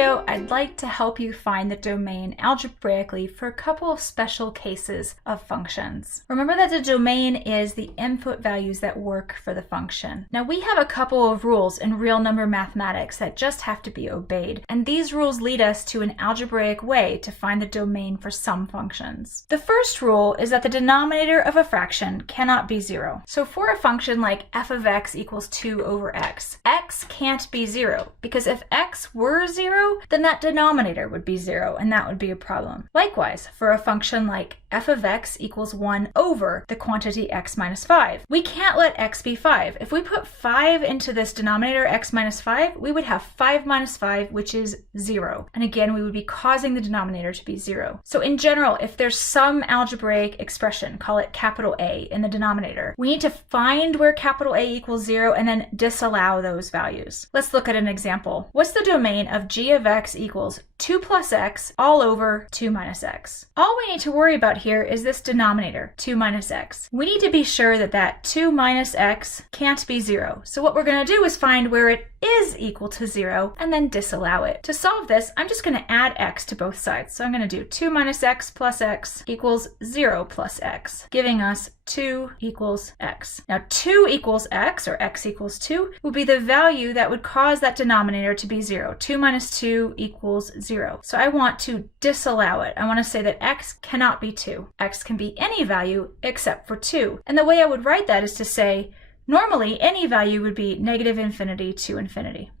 video, I'd like to help you find the domain algebraically for a couple of special cases of functions. Remember that the domain is the input values that work for the function. Now we have a couple of rules in real number mathematics that just have to be obeyed, and these rules lead us to an algebraic way to find the domain for some functions. The first rule is that the denominator of a fraction cannot be 0. So for a function like f of x equals 2 over x, x can't be 0, because if x were 0, then that denominator would be 0, and that would be a problem. Likewise, for a function like f of x equals 1 over the quantity x minus 5, we can't let x be 5. If we put 5 into this denominator x minus 5, we would have 5 minus 5, which is 0. And again, we would be causing the denominator to be 0. So in general, if there's some algebraic expression, call it capital A, in the denominator, we need to find where capital A equals 0 and then disallow those values. Let's look at an example. What's the domain of g of x equals 2 plus x all over 2 minus x? All we need to worry about here is this denominator, 2 minus x. We need to be sure that that 2 minus x can't be 0. So what we're going to do is find where it is equal to 0 and then disallow it. To solve this, I'm just going to add x to both sides. So I'm going to do 2 minus x plus x equals 0 plus x, giving us 2 equals x. Now 2 equals x, or x equals 2, will be the value that would cause that denominator to be 0. 2 minus 2 equals 0. So I want to disallow it. I want to say that x cannot be 2. X can be any value except for 2. And the way I would write that is to say, normally any value would be negative infinity to infinity.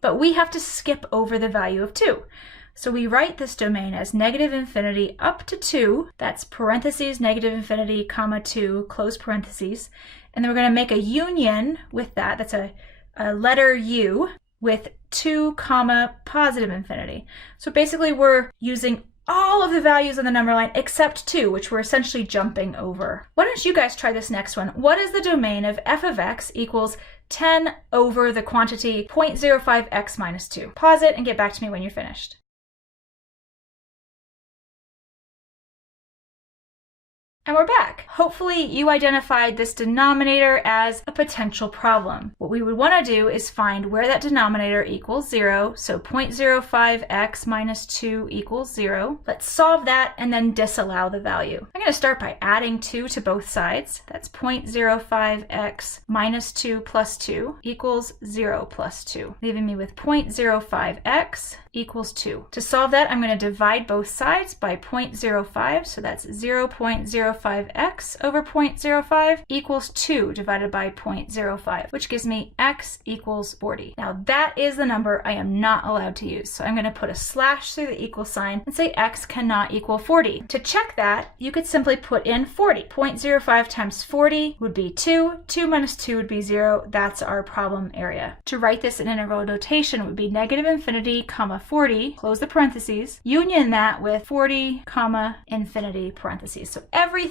But we have to skip over the value of 2. So we write this domain as negative infinity up to 2, that's parentheses, negative infinity, comma 2, close parentheses. And then we're going to make a union with that, that's a letter U, with 2 comma positive infinity. So basically we're using all of the values on the number line except 2, which we're essentially jumping over. Why don't you guys try this next one? What is the domain of f of x equals 10 over the quantity 0.05 x minus 2? Pause it and get back to me when you're finished. And we're back. Hopefully you identified this denominator as a potential problem. What we would want to do is find where that denominator equals 0, so 0.05x minus 2 equals 0. Let's solve that and then disallow the value. I'm going to start by adding 2 to both sides. That's 0.05x minus 2 plus 2 equals 0 plus 2, leaving me with 0.05x equals 2. To solve that, I'm going to divide both sides by 0.05, so that's 0.05x over 0.05 equals 2 divided by 0.05, which gives me x equals 40. Now that is the number I am not allowed to use, so I'm going to put a slash through the equal sign and say x cannot equal 40. To check that, you could simply put in 40. 0.05 times 40 would be 2. 2 minus 2 would be 0. That's our problem area. To write this in interval notation would be negative infinity, comma 40, close the parentheses, union that with 40, comma, infinity, parentheses. So everything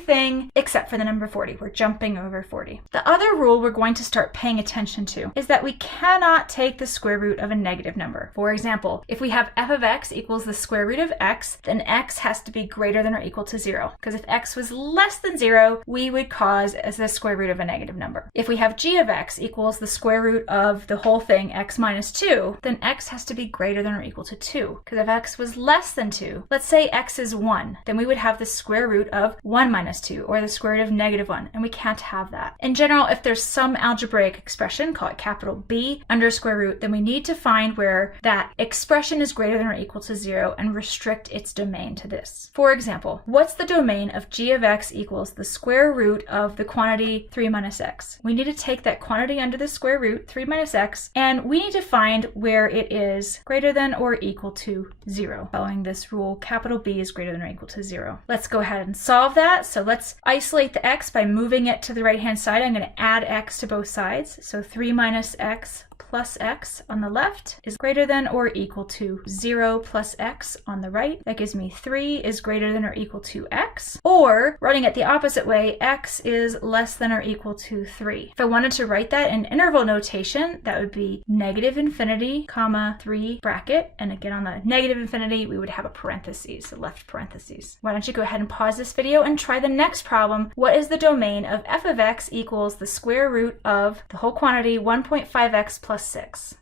except for the number 40. We're jumping over 40. The other rule we're going to start paying attention to is that we cannot take the square root of a negative number. For example, if we have f of x equals the square root of x, then x has to be greater than or equal to 0. Because if x was less than 0, we would cause as the square root of a negative number. If we have g of x equals the square root of the whole thing, x minus 2, then x has to be greater than or equal to 2. Because if x was less than 2, let's say x is 1, then we would have the square root of 1 minus 2, or the square root of negative 1, and we can't have that. In general, if there's some algebraic expression, call it capital B, under square root, then we need to find where that expression is greater than or equal to 0 and restrict its domain to this. For example, what's the domain of g of x equals the square root of the quantity 3 minus x? We need to take that quantity under the square root, 3 minus x, and we need to find where it is greater than or equal to 0. Following this rule, capital B is greater than or equal to 0. Let's go ahead and solve that. So let's isolate the x by moving it to the right hand side. I'm going to add x to both sides. So 3 minus x plus x on the left is greater than or equal to 0 plus x on the right. That gives me 3 is greater than or equal to x. Or, running it the opposite way, x is less than or equal to 3. If I wanted to write that in interval notation, that would be negative infinity, comma, 3 bracket. And again, on the negative infinity, we would have a parentheses, a left parentheses. Why don't you go ahead and pause this video and try the next problem. What is the domain of f of x equals the square root of the whole quantity 1.5x plus 6?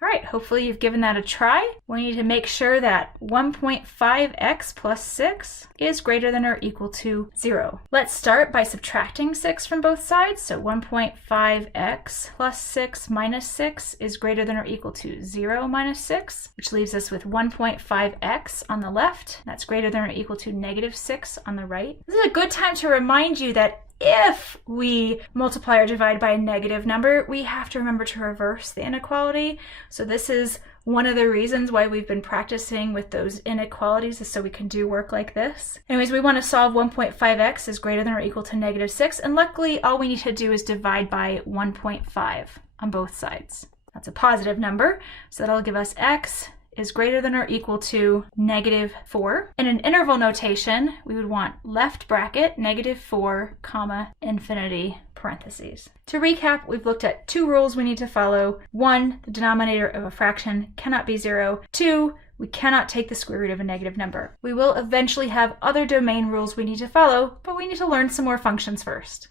All right, hopefully you've given that a try. We need to make sure that 1.5x plus 6 is greater than or equal to 0. Let's start by subtracting 6 from both sides. So 1.5x plus 6 minus 6 is greater than or equal to 0 minus 6, which leaves us with 1.5x on the left. That's greater than or equal to negative 6 on the right. This is a good time to remind you that if we multiply or divide by a negative number, we have to remember to reverse the inequality. So this is one of the reasons why we've been practicing with those inequalities, is so we can do work like this. Anyways, we want to solve 1.5x is greater than or equal to negative 6, and luckily all we need to do is divide by 1.5 on both sides. That's a positive number, so that'll give us x is greater than or equal to negative 4. In an interval notation, we would want left bracket negative 4 comma infinity parentheses. To recap, we've looked at 2 rules we need to follow. 1, the denominator of a fraction cannot be 0. 2, we cannot take the square root of a negative number. We will eventually have other domain rules we need to follow, but we need to learn some more functions first.